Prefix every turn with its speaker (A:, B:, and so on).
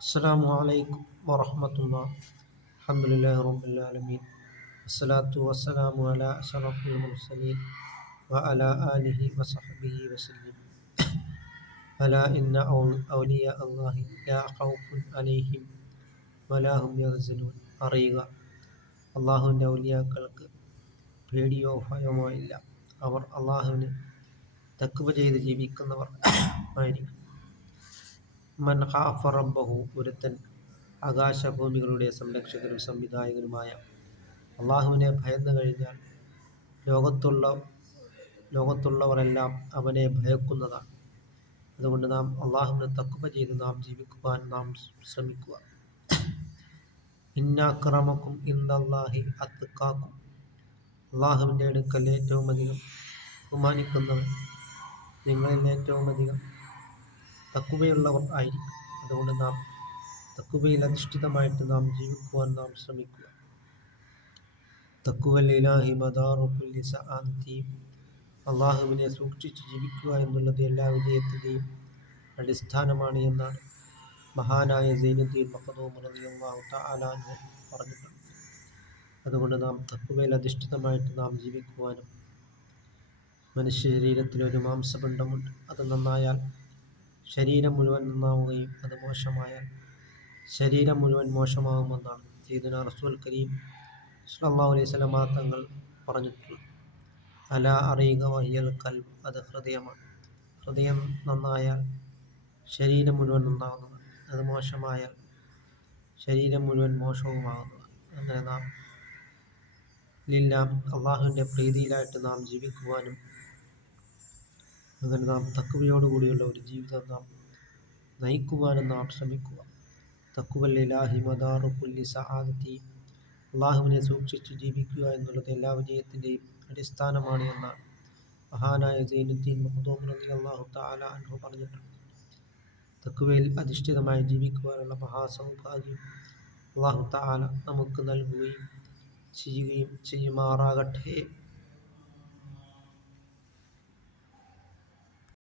A: السلام عليكم ورحمة الله الحمد لله رب العالمين والصلاة والسلام على أشرف المرسلين وعلى آله وصحبه وسلم ألا إن أولياء الله لا خوف عليهم ولا هم يحزنون അറിയുക അള്ളാഹുവിൻ്റെ ഔലിയാക്കൾക്ക് പേടിയോ ഭയമോ ഇല്ല അവർ അള്ളാഹുവിന് തക്കുവ ചെയ്ത് ജീവിക്കുന്നവർ ആയിരിക്കും മൻ ഹാഫ റബ്ബഹു ഒരുത്തൻ ആകാശഭൂമികളുടെ സംരക്ഷകരും സംവിധായകനുമായ അള്ളാഹുവിനെ ഭയന്നു കഴിഞ്ഞാൽ ലോകത്തുള്ള ലോകത്തുള്ളവരെല്ലാം അവനെ ഭയക്കുന്നതാണ്. അതുകൊണ്ട് നാം അള്ളാഹുവിനെ തക്കുവ ചെയ്ത് നാം ജീവിക്കുവാൻ നാം ശ്രമിക്കുക. ഇന്നാക്രമക്കും ഇന്ദാഹി അത്തുക്കാക്കും അള്ളാഹുവിന്റെ അടുക്കൽ ഏറ്റവും അധികം ബഹുമാനിക്കുന്നവൻ നിങ്ങളിൽ ഏറ്റവും അധികം തക്കുവയുള്ളവർ ആയിരിക്കും. അതുകൊണ്ട് നാം തക്കുവയിൽ അധിഷ്ഠിതമായിട്ട് നാം ജീവിക്കുവാൻ നാം ശ്രമിക്കുക. തക്കുവല്ലാഹി മദാറുക്കുല്ലി സആദത്തിയും അള്ളാഹുവിനെ സൂക്ഷിച്ച് ജീവിക്കുക എന്നുള്ളത് എല്ലാ വിജയത്തിന്റെയും അടിസ്ഥാനമാണ് എന്നാണ് മഹാനായ സൈനുദ്ദീൻ മഹദൂം തആലാൻഹു പറഞ്ഞിട്ടുണ്ട്. അതുകൊണ്ട് നാം തക്കുവയിൽ അധിഷ്ഠിതമായിട്ട് നാം ജീവിക്കുവാനും മനുഷ്യ ശരീരത്തിൽ ഒരു മാംസപിണ്ഡമുണ്ട്. അത് നന്നായാൽ ശരീരം മുഴുവൻ നന്നാവുകയും അത് മോശമായ ശരീരം മുഴുവൻ മോശമാകുമെന്നാണ് സീദന റസൂൽ കരീം സല്ലല്ലാഹു അലൈഹി സ്വലമാ തങ്ങൾ പറഞ്ഞിട്ടുള്ളത്. അല അറിയുക വഹിയൽ കൽബ് അത് ഹൃദയമാണ്. ഹൃദയം നന്നായാൽ ശരീരം മുഴുവൻ നന്നാകുന്നതാണ് അത് മോശമായാൽ ശരീരം മുഴുവൻ മോശവുമാകുന്നതാണ്. അങ്ങനെ നാം ലില്ലാം അള്ളാഹുവിന്റെ പ്രീതിയിലായിട്ട് നാം ജീവിക്കുവാനും അങ്ങനെ നാം തക്കുവയോടുകൂടിയുള്ള ഒരു ജീവിതം നാം നയിക്കുവാനും നാം ശ്രമിക്കുക. തക്കുവല്ലാഹി മദാറുക്കുല്ലി സഹാദത്തി. അള്ളാഹുവിനെ സൂക്ഷിച്ച് ജീവിക്കുക എന്നുള്ളത് എല്ലാ വിജയത്തിന്റെയും അടിസ്ഥാനമാണ് എന്നാണ് മഹാനായ സൈനുദ്ദീൻ മുഹദൂം റബി അള്ളാഹു താല അനുഭവ പറഞ്ഞിട്ടുണ്ട്. തക്കുവയിൽ അധിഷ്ഠിതമായി ജീവിക്കുവാനുള്ള മഹാസൗഭാഗ്യം അള്ളാഹു താല നമുക്ക് നൽകുകയും ചെയ്യുകയും ചെയ്യുമാറാകട്ടെ.